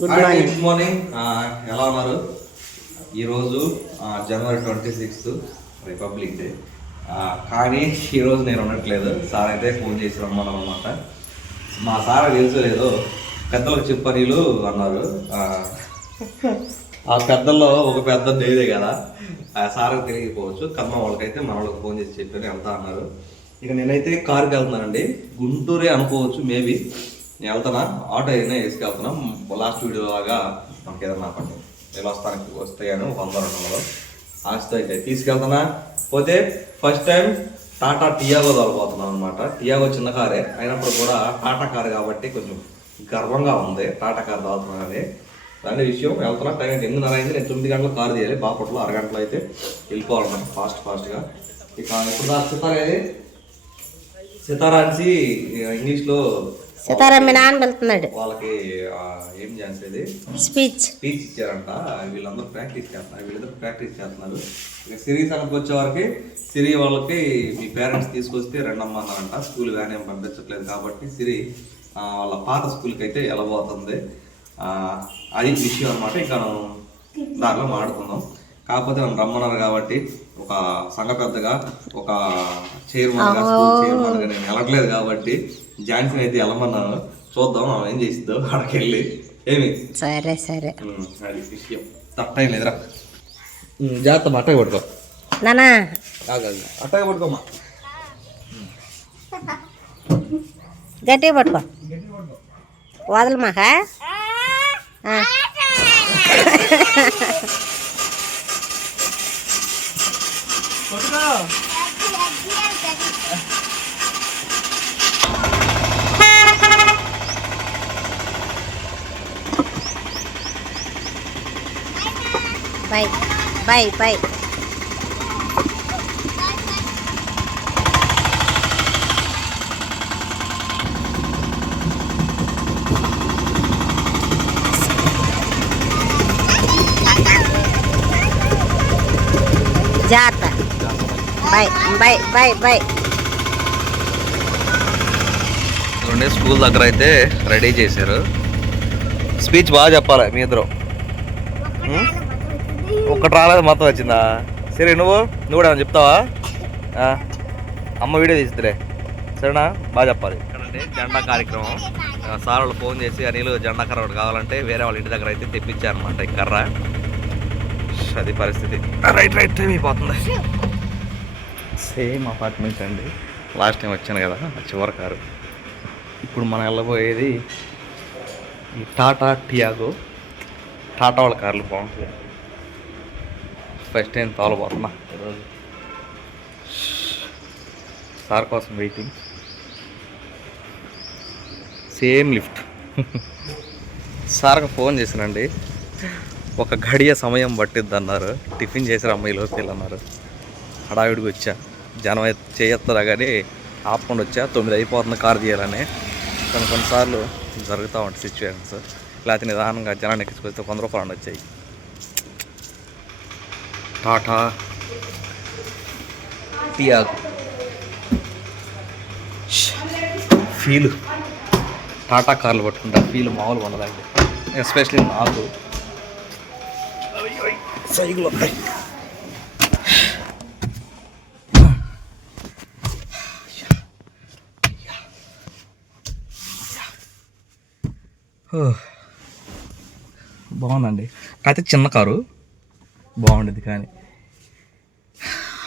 Good morning good morning ఎలా ఉన్నారు? ఈరోజు January twenty sixth Republic Day కానీ ఈరోజు నేను ఉండట్లేదు. సార్ అయితే ఫోన్ చేసి రమ్మన్నారు అనమాట మా సార్ తెలుసు లేదు. పెద్దలకు చెప్పనీలు అన్నారు. ఆ, పెద్దల్లో ఒక పెద్ద నేదే కదా. ఆ సార్కి తెలియకపోవచ్చు కర్మ వాళ్ళకైతే మన వాళ్ళకి ఫోన్ చేసి చెప్పాను వెళ్తా అన్నారు. ఇక నేనైతే కారుకి వెళ్తున్నానండి. గుంటూరే అనుకోవచ్చు మేబీ నేను వెళ్తున్నా ఆటో అయినా వేసుకెళ్తున్నా లాస్ట్ వీడియో లాగా మనకి ఏదన్నా పని నేను వస్తానికి వస్తాయని వంద రెండు వందలు ఆస్తి అయితే తీసుకెళ్తున్నా. పోతే ఫస్ట్ టైం టాటా టియాగో తోలిపోతున్నాను అనమాట టియాగో చిన్న కారే. అయినప్పుడు కూడా టాటా కారు కాబట్టి కొంచెం గర్వంగా ఉంది. టాటా కారు అని దాని విషయం వెళ్తున్నా టైం అయితే ఎనిమిదిన్నర అయింది. నేను తొమ్మిది గంటలు కారు తీయాలి. బాపట్లో అరగంటలో అయితే వెళ్ళిపోవాలన్నమాట ఫాస్ట్ ఫాస్ట్గా ఇక ఇప్పుడు దాకా సితారా ఏది? సితారా అనేసి ఇంగ్లీష్లో సీతారాం మీ నాన్న వెళ్తున్నాడు. వాళ్ళకి ఏం చేసేది స్పీచ్. స్పీచ్ ఇచ్చారంట. వీళ్ళందరూ ప్రాక్టీస్ చేస్తున్నారు. వీళ్ళందరూ ప్రాక్టీస్ చేస్తున్నారు. ఇక సిరి సంగతికి వచ్చే వరకు సిరి వాళ్ళకి మీ పేరెంట్స్ తీసుకొస్తే రెండమ్మ అన్నారంట. స్కూల్ కానీ ఏం పంపించట్లేదు కాబట్టి సిరి వాళ్ళ పాత స్కూల్కి అయితే వెళ్ళబోతుంది. ఆ, అది విషయం అనమాట ఇక మనం దాంట్లో మాట్లాడుకుందాం. కాకపోతే మనం రమ్మన్నారు కాబట్టి ఒక సంఘ పెద్దగా ఒక చైర్మన్గా స్కూల్ చైర్మన్గా నేను వెళ్ళట్లేదు కాబట్టి ఝాన్సీని అయితే వెళ్ళమన్నాను. చూద్దాం ఆమె ఏం చేస్తుందో అక్కడికి వెళ్ళి ఏమి? సరే సరే. అది విషయం. తప్పేం లేదురా. జాగ్రత్త అట్టగా పట్టుకో. నానా? ఆగాలి అట్టగా పట్టుకోమ్మా. గట్టిగా పట్టుకో. వదలమాక? ఆ. బై బై బై జాగ్రత్త బై బై బై బై రెండే స్కూల్ దగ్గర అయితే రెడీ చేశారు. స్పీచ్ బాగా చెప్పాలి మీ ఇద్దరు ఉమ్? ఒక్కటి రాలేదు మొత్తం వచ్చిందా సరే నువ్వు నువ్వు కూడా ఏమైనా చెప్తావా? అమ్మ వీడియో తీస్తులే సరేనా? బాగా చెప్పాలి. జెండా కార్యక్రమం. సార్ వాళ్ళు ఫోన్ చేసి అనిల్ జెండా కర్ర ఒకటి కావాలంటే వేరే వాళ్ళ ఇంటి దగ్గర అయితే తెప్పించారనమాట ఈ కర్ర. అది పరిస్థితి. రైట్ రైట్ టైం అయిపోతుంది. సేమ్ అపార్ట్మెంట్ అండి. లాస్ట్ టైం వచ్చాను కదా చివరి కారు. ఇప్పుడు మనం వెళ్ళబోయేది ఈ టాటా టియాగో. టాటా వాళ్ళ కార్లు బాగుంటాయి. ఫస్ట్ నేను తోలబోతున్నా ఈరోజు సార్ కోసం వెయిటింగ్ సేమ్ లిఫ్ట్ సార్కి ఫోన్ చేశానండి. ఒక గడియ సమయం పట్టిద్ది అన్నారు టిఫిన్ చేసిన అమ్మాయి లోపల అన్నారు హడావిడికి వచ్చా. జనం అయితే చేయొస్తారా కానీ ఆపకుండా వచ్చా. తొమ్మిది అయిపోతుంది కార్ తీయాలని. కొన్ని కొన్నిసార్లు జరుగుతూ ఉంటాయి సిచ్యువేషన్స్ లేకపోతే నిదానంగా జనాన్ని ఎక్కించుకొస్తే కొందరు రూపాయలు వచ్చాయి టాటా టియాగో ఫీల్ టాటా కార్లు పట్టుకుంటా ఫీల్ మామూలుగా ఉండదండి ఎస్పెషలీ నాకు సైకిల్ వస్తాయి బాగుందండి అయితే చిన్న కారు బాగుండేది కానీ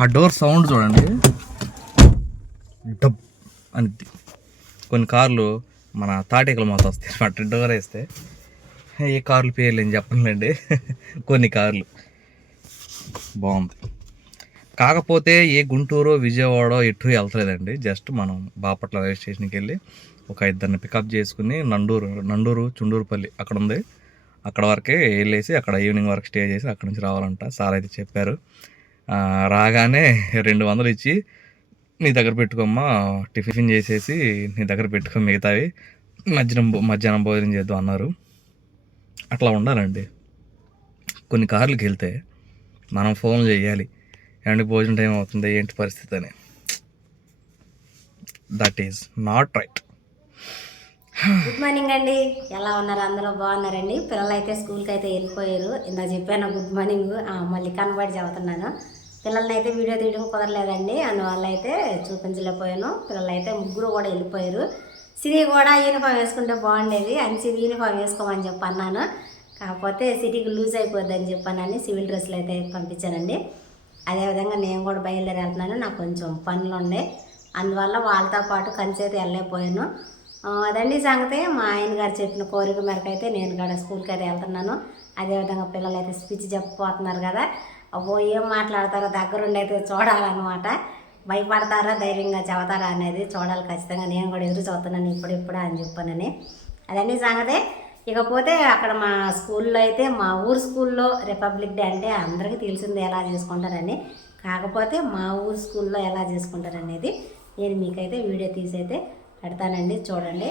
ఆ డోర్ సౌండ్ చూడండి. డబ్ అనిద్ది కొన్ని కార్లు మన తాటికల మాత వస్తాయి అన్నమాట డోర్ వేస్తే. ఏ కార్లు పేర్లు అని చెప్పనులేండి. కొన్ని కార్లు. బాగుంది. కాకపోతే ఏ గుంటూరు విజయవాడ ఎటు వెళ్తలేదండి. జస్ట్ మనం బాపట్ల రైల్వే స్టేషన్కి వెళ్ళి ఒక ఇద్దరిని పికప్ చేసుకుని నండూరు నండూరు చుండూరుపల్లి అక్కడ ఉంది. అక్కడ వరకే వెళ్ళేసి అక్కడ ఈవినింగ్ వరకు స్టే చేసి అక్కడ నుంచి రావాలంట. సార్ అయితే చెప్పారు. రాగానే రెండు వందలు ఇచ్చి నీ దగ్గర పెట్టుకోమ్మా టిఫిన్ చేసేసి నీ దగ్గర పెట్టుకో మిగతావి మధ్యాహ్నం భో- మధ్యాహ్నం భోజనం చేద్దాం అన్నారు. అట్లా ఉండాలండి. కొన్ని కార్లకి వెళ్తే మనం ఫోన్ చేయాలి. ఏమంటే భోజనం టైం అవుతుంది ఏంటి పరిస్థితి అని. That is not right good morning అండి. ఎలా ఉన్నారు? అందరూ బాగున్నారండి? పిల్లలు అయితే స్కూల్కి అయితే వెళ్ళిపోయారు. ఇందా చెప్పాను గుడ్ మార్నింగ్ మళ్ళీ కనబడి చదువుతున్నాను. పిల్లల్ని అయితే వీడియో తీయడం కుదరలేదండి. అందువల్ల అయితే చూపించలేకపోయాను. పిల్లలు అయితే ముగ్గురు కూడా వెళ్ళిపోయారు. సిరి కూడా యూనిఫామ్ వేసుకుంటే బాగుండేది. అని సిరి యూనిఫామ్ వేసుకోమని చెప్పి అన్నాను కాకపోతే సిటీకి లూజ్ అయిపోద్ది అని చెప్పానని సివిల్ డ్రెస్సులు అయితే పంపించానండి. అదేవిధంగా నేను కూడా బయలుదేరి వెళ్తున్నాను. నాకు కొంచెం పనులు ఉన్నాయి అందువల్ల వాళ్ళతో పాటు కలిసి అయితే వెళ్ళలేకపోయాను. అదండి సంగతి. మా ఆయన గారు చెప్పిన కోరిక మేరకు అయితే నేను కూడా స్కూల్కి అయితే వెళ్తున్నాను. అదేవిధంగా పిల్లలు అయితే స్పీచ్ చెప్పబోతున్నారు కదా. అబ్బో ఏం మాట్లాడతారో దగ్గరుండి అయితే చూడాలన్నమాట. భయపడతారా ధైర్యంగా చదువుతారా అనేది చూడాలి ఖచ్చితంగా. నేను కూడా ఎదురు చదువుతున్నాను ఇప్పుడిప్పుడు అని చెప్పానని. అదండి సంగతి. ఇకపోతే అక్కడ మా స్కూల్లో అయితే మా ఊరు స్కూల్లో రిపబ్లిక్ డే అంటే అందరికీ తెలిసింది ఎలా చేసుకుంటారని. కాకపోతే మా ఊరు స్కూల్లో ఎలా చేసుకుంటారనేది నేను మీకైతే వీడియో తీసి అయితే పెడతానండి చూడండి.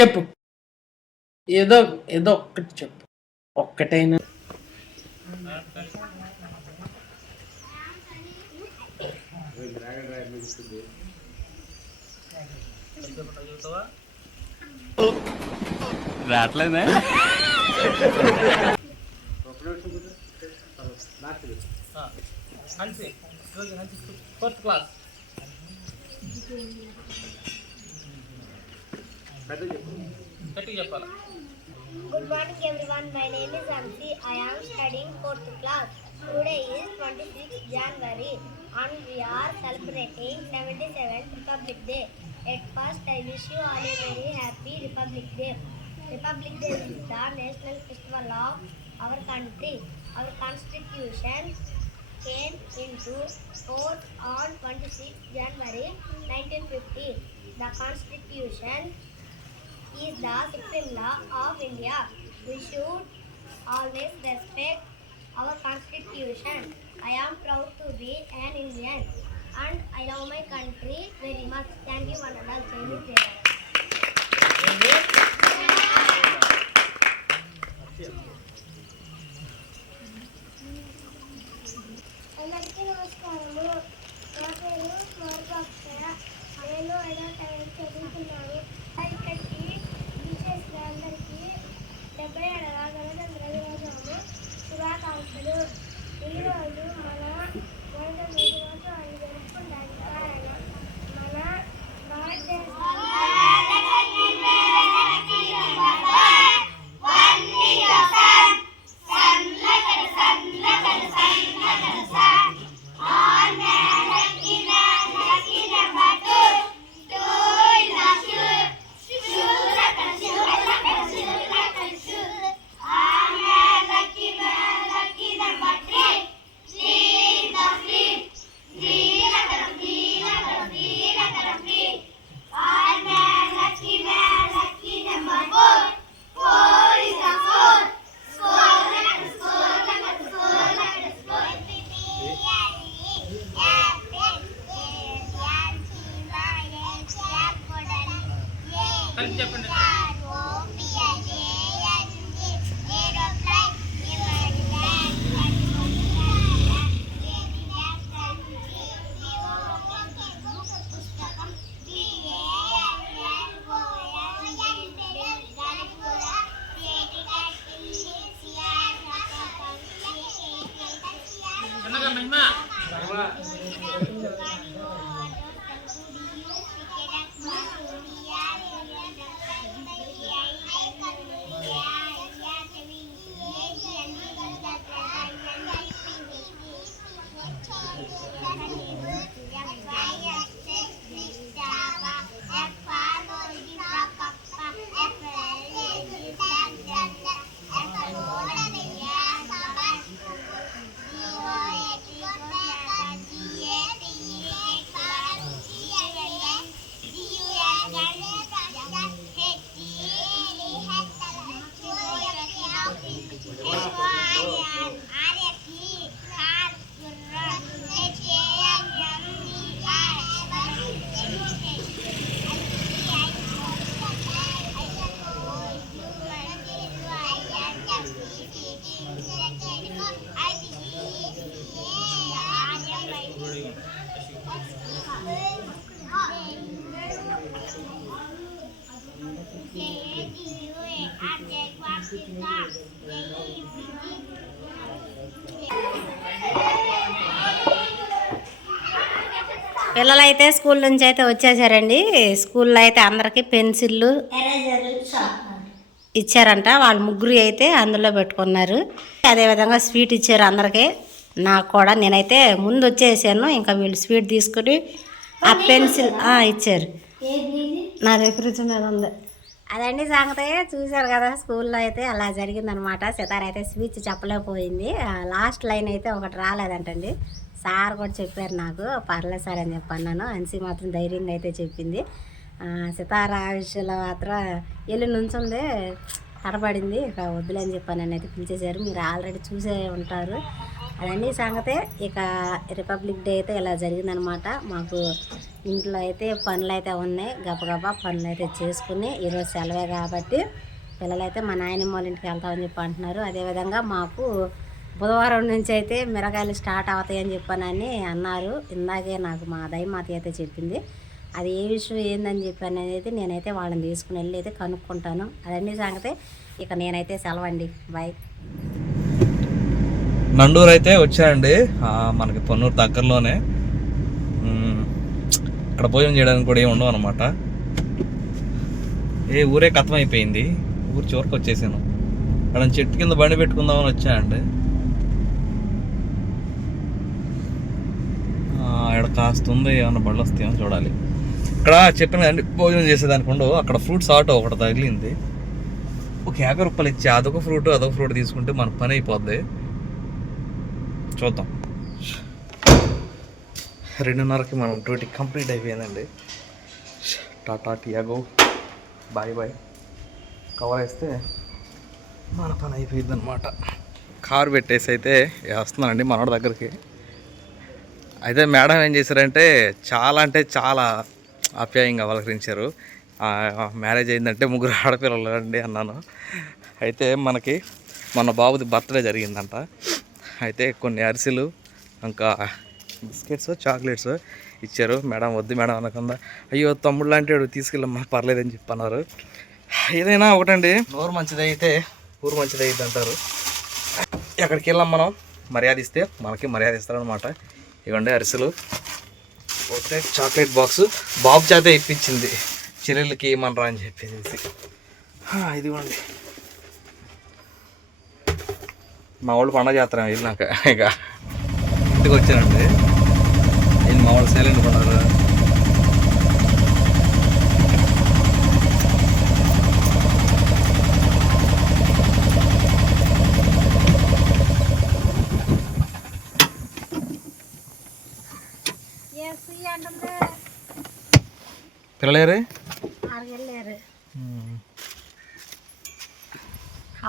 చెప్పు. ఏదో ఏదో ఒక్కటి చెప్పు. ఒక్కటైనా. రావట్లేదే? Fourth class. Good morning everyone. My name is Ansi. I am studying fourth class. Today is 26th January and we are celebrating 77th Republic Day. At first, I wish you all a very happy Republic Day. Republic Day is the national festival of our country. Our constitution came into force on 26th January 1950. The constitution is the supreme law of India. We should always respect our constitution. I am proud to be an Indian and I love my country very much. Thank you one and all. Jai Hind, Jai Bharat. అందరికీ నమస్కారము నా పేరు స్వర్గాక్షర నేను ఐదో తరగతి చదువుతున్నాను డెబ్బై ఏడవ గణతంత్ర దినోత్సవము శుభాకాంక్షలు. ఈరోజు మన గణతంత్ర పిల్లలు అయితే స్కూల్ నుంచి అయితే వచ్చేసారండి. స్కూల్లో అయితే అందరికి పెన్సిళ్ళు ఇచ్చారంట. వాళ్ళ ముగ్గురు అయితే అందులో పెట్టుకున్నారు. అదేవిధంగా స్వీట్ ఇచ్చారు అందరికీ. నాకు కూడా నేనైతే ముందు వచ్చేసాను. ఇంకా వీళ్ళు స్వీట్ తీసుకుని ఆ పెన్సిల్ ఇచ్చారు. నా దగ్గర మీద ఉంది. అదండి సంగతి. చూశారు కదా స్కూల్లో అయితే అలా జరిగిందనమాట. సితార అయితే స్పీచ్ చెప్పలేకపోయింది. లాస్ట్ లైన్ అయితే ఒకటి రాలేదంటండి. సార్ కూడా చెప్పారు నాకు పర్లేదు సార్ అని చెప్పన్నాను అన్సి మాత్రం ధైర్యంగా అయితే చెప్పింది. సితారా విషయంలో మాత్రం వెళ్ళి నుంచుంది తడబడింది. ఇక వద్దులేని చెప్పాను నన్ను అయితే పిలిచేశారు. మీరు ఆల్రెడీ చూసే ఉంటారు. అదండి సంగతే. ఇక రిపబ్లిక్ డే అయితే ఇలా జరిగిందనమాట. మాకు ఇంట్లో అయితే పనులు అయితే ఉన్నాయి. గబగబా పనులు అయితే చేసుకుని ఈరోజు సెలవే కాబట్టి పిల్లలైతే మా నాయనమ్మ వాళ్ళ ఇంటికి వెళ్తామని చెప్పి అంటున్నారు. అదేవిధంగా మాకు బుధవారం నుంచి అయితే మిరగాయలు స్టార్ట్ అవుతాయని చెప్పానని అన్నారు. ఇందాకే నాకు మా దయమాత అయితే చెప్పింది. అది ఏ విషయం ఏందని చెప్పాను అనేది నేనైతే వాళ్ళని తీసుకుని వెళ్ళి అయితే కనుక్కుంటాను. అదన్నీ సంగతే. ఇక నేనైతే సెలవండి. బాయ్. నండూరు అయితే వచ్చానండి. మనకి పొన్నూరు దగ్గరలోనే. అక్కడ ఇక్కడ భోజనం చేయడానికి కూడా ఏమి ఉండవు అనమాట ఏ ఊరే కథం అయిపోయింది. ఊరు చివరికి వచ్చేసాను. అక్కడ చెట్టు కింద బండి పెట్టుకుందామని వచ్చానండి. ఆ, ఇక్కడ ఏమైనా బళ్ళు వస్తాయో చూడాలి. ఇక్కడ చెప్పిన కదండి భోజనం చేసేదానికి ఉండవు అక్కడ ఫ్రూట్స్ ఆటో ఒకటి తగిలింది. ఒక యాభై రూపాయలు ఇచ్చి అదొక ఫ్రూట్ అదొక ఫ్రూట్ తీసుకుంటే మన పని అయిపోద్ది. చూద్దాం. రెండున్నరకి మనం డ్యూటీ కంప్లీట్ అయిపోయిందండి. Tata Tiago. Bye bye. Cover వేస్తే మన పని అయిపోయింది అనమాట కారు పెట్టేసి అయితే వేస్తున్నానండి మనోడి దగ్గరికి. అయితే మేడం ఏం చేశారంటే చాలా అంటే చాలా ఆప్యాయంగా పలకరించారు మ్యారేజ్ అయిందంటే ముగ్గురు ఆడపిల్లలు అండి అన్నాను. అయితే మనకి మన బాబుది బర్త్డే జరిగిందంట. అయితే కొన్ని అరిసెలు ఇంకా బిస్కెట్స్ చాక్లెట్స్ ఇచ్చారు. మేడం వద్దు మేడం అనకుండా అయ్యో తమ్ముడు లాంటి వాడు తీసుకెళ్ళమ్మా పర్లేదని చెప్పన్నారు ఏదైనా ఒకటండి నోరు మంచిదైతే ఊరు మంచిదైతే అంటారు. ఎక్కడికి వెళ్ళాం మనం? మర్యాద ఇస్తే మనకి మర్యాద ఇస్తారనమాట ఇవ్వండి అరిసెలు. ఒకటే చాక్లెట్ బాక్స్. బాబు చేత ఇప్పించింది. చెల్లెళ్ళకి ఏమనరా అని చెప్పేసి. ఇదిగోండి. మా వాళ్ళు పండగ చేస్తారా వెళ్ళినాక. ఇక ఇంటికి వచ్చానండి. నేను మా వాళ్ళు సైలెంట్ పడ్డారు వెళ్ళారు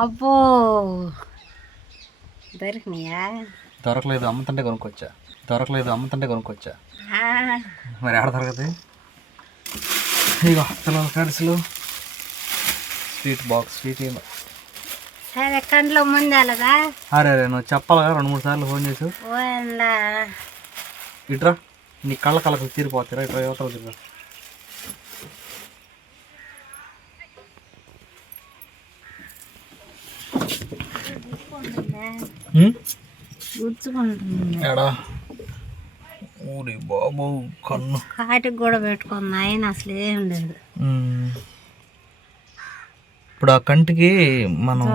అబ్బో. దొరికినాయా? దొరకలేదు అమ్ముతుంటే కొనుక్కొచ్చా? దొరకలేదు అమ్ముతుంటే కొనుక్కొచ్చా? మరి ఆడ దొరకదు. ఇగో పిల్లల కడిసలు స్వీట్ బాక్స్ స్వీట్ ఏమో. సరే కంట్లో ముందు వెళ్ళదా అరే అరే నువ్వు చెప్పాలిగా రెండు మూడు సార్లు ఫోన్ చేసు. ఇట్రా నీ కళ్ళ కళ్ళకు తీరిపోతారా ఇట్రా యువతలు తిరిగా ఎడా? ఊరి బాబు కన్ను. కాటికి కూడా పెట్టుకుంది ఆయన అసలు ఏం లేదు. ఇప్పుడు ఆ కంటికి మనం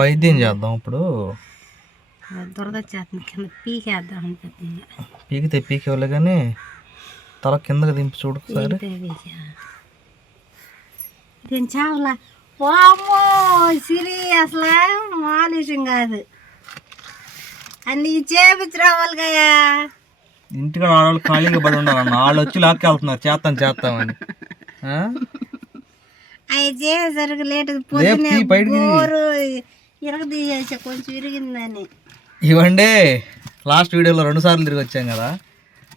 వైద్యం చేద్దాం ఇప్పుడు. దురద చేస్తుంది కింద పీకేద్దాం అనిపిస్తుంది పీకితే పీకేవాళ్ళు కానీ తల కిందకి దింపి చూడు ఒకసారి. దీని చావలా? వామ్మో సిరి అసలు మాలిషం కాదు. అన్ని చేపించి రావాలిగా ఇంటికాడ ఆడవాళ్ళు ఖాళీగా పడి ఉండాలన్న వాళ్ళు వచ్చి లాక్కెళ్తున్నారు చేస్తాం చేస్తామని? అవి చేసేసరికి లేట్ పొద్దునే. బోరు కొంచెం ఇవ్వండి. లాస్ట్ వీడియోలో రెండు సార్లు తిరిగి వచ్చాం కదా.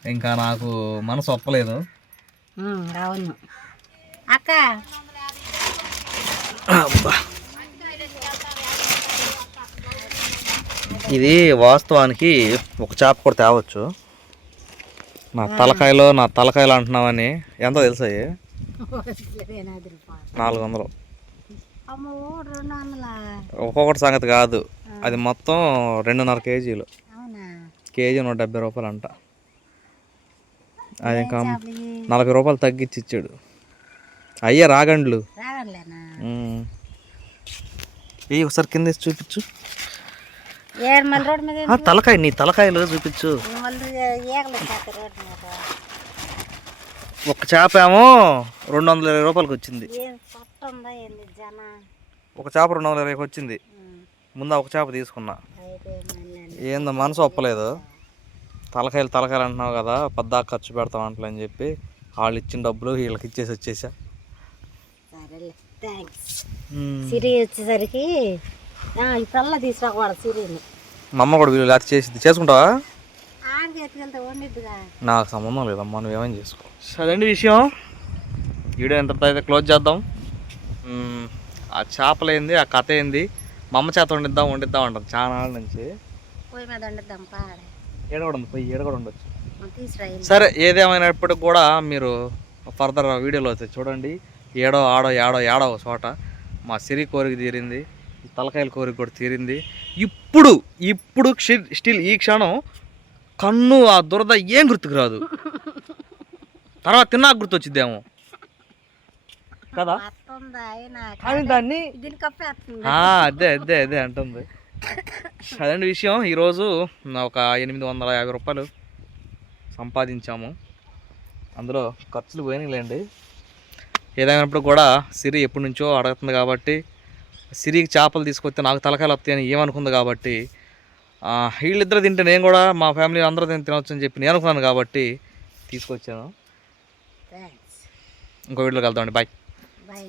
ఇంకా నాకు మనసు ఒప్పలేదు. అవును అక్క. ఇది వాస్తవానికి ఒక చేప కూడా తేవచ్చు. నా తలకాయలో నా తలకాయలు అంటున్నావని ఎంత తెలుసాయి నాలుగు వందలు ఒక్కొక్కటి సంగతి కాదు. అది మొత్తం రెండున్నర కేజీలు. కేజీ నూట డెబ్బై రూపాయలు అంట అది ఇంకా నలభై రూపాయలు తగ్గించి ఇచ్చాడు. అయ్యా రాగండ్లు. ఏ ఒకసారి కింద చూపించు. మీద తలకాయ నీ తలకాయలు చూపించు ఒక చేప ఏమో రెండు వందల ఇరవై రూపాయలకి వచ్చింది ఒక చేప రెండు వందల ఇరవైకి వచ్చింది ముందు ఒక చేప తీసుకున్నా ఏందో మనసు ఒప్పలేదు తలకాయలు తలకాయలు అంటున్నావు కదా పద్దాక ఖర్చు పెడతాం అంటలే అని చెప్పి వాళ్ళు ఇచ్చిన డబ్బులు వీళ్ళకి ఇచ్చేసి వచ్చేసా సరేలే థ్యాంక్స్. సిరి వచ్చేసరికి ఇప్పుడల్లా తీసుకురాకూడదు మా అమ్మ కూడా వీళ్ళు లేకపోతే చేసింది చేసుకుంటావా? నాకు సంబంధం లేదమ్మా నువ్వేమని చేసుకో. అదండి విషయం. వీడియో ఎంత అయితే క్లోజ్ చేద్దాం. ఆ చేపలు ఏంది ఆ కథ ఏంది మా అమ్మ చేత వండిద్దాం వండిద్దాం అంటారు చాలా నాళ్ళ నుంచి. పొయ్యి మీద వండిద్దాం పాడ ఏడ కూడా ఉంది పోయి ఏడ కూడా ఉండొచ్చు. సరే ఏదేమైనప్పటికి కూడా మీరు ఫర్దర్ వీడియోలో అయితే చూడండి. ఏడో ఆడో ఏడో ఏడో ఒక చోట మా సిరి కోరిక తీరింది. తలకాయల కోరిక కూడా తీరింది. ఇప్పుడు ఇప్పుడు స్టిల్ ఈ క్షణం కన్ను ఆ దురద ఏం గుర్తుకు రాదు. తర్వాత తిన్నాక గుర్తొచ్చిద్దేమో. కదా? కానీ దాన్ని అదే అదే అదే అంటుంది. అదండి విషయం. ఈరోజు ఒక ఎనిమిది వందల యాభై రూపాయలు సంపాదించాము. అందులో ఖర్చులు పోయినాయిలేండి. ఏదైనప్పుడు కూడా సిరి ఎప్పటి నుంచో అడుగుతుంది కాబట్టి సిరికి చేపలు తీసుకొస్తే నాకు తలకాయలు వస్తాయని ఏమనుకుంది కాబట్టి వీళ్ళిద్దరు తింటే నేను కూడా మా ఫ్యామిలీ అందరూ తిని తినొచ్చు అని చెప్పి నేను అనుకున్నాను కాబట్టి తీసుకొచ్చాను. ఇంకో వీడియోకి వెళ్తామండి బాయ్ బాయ్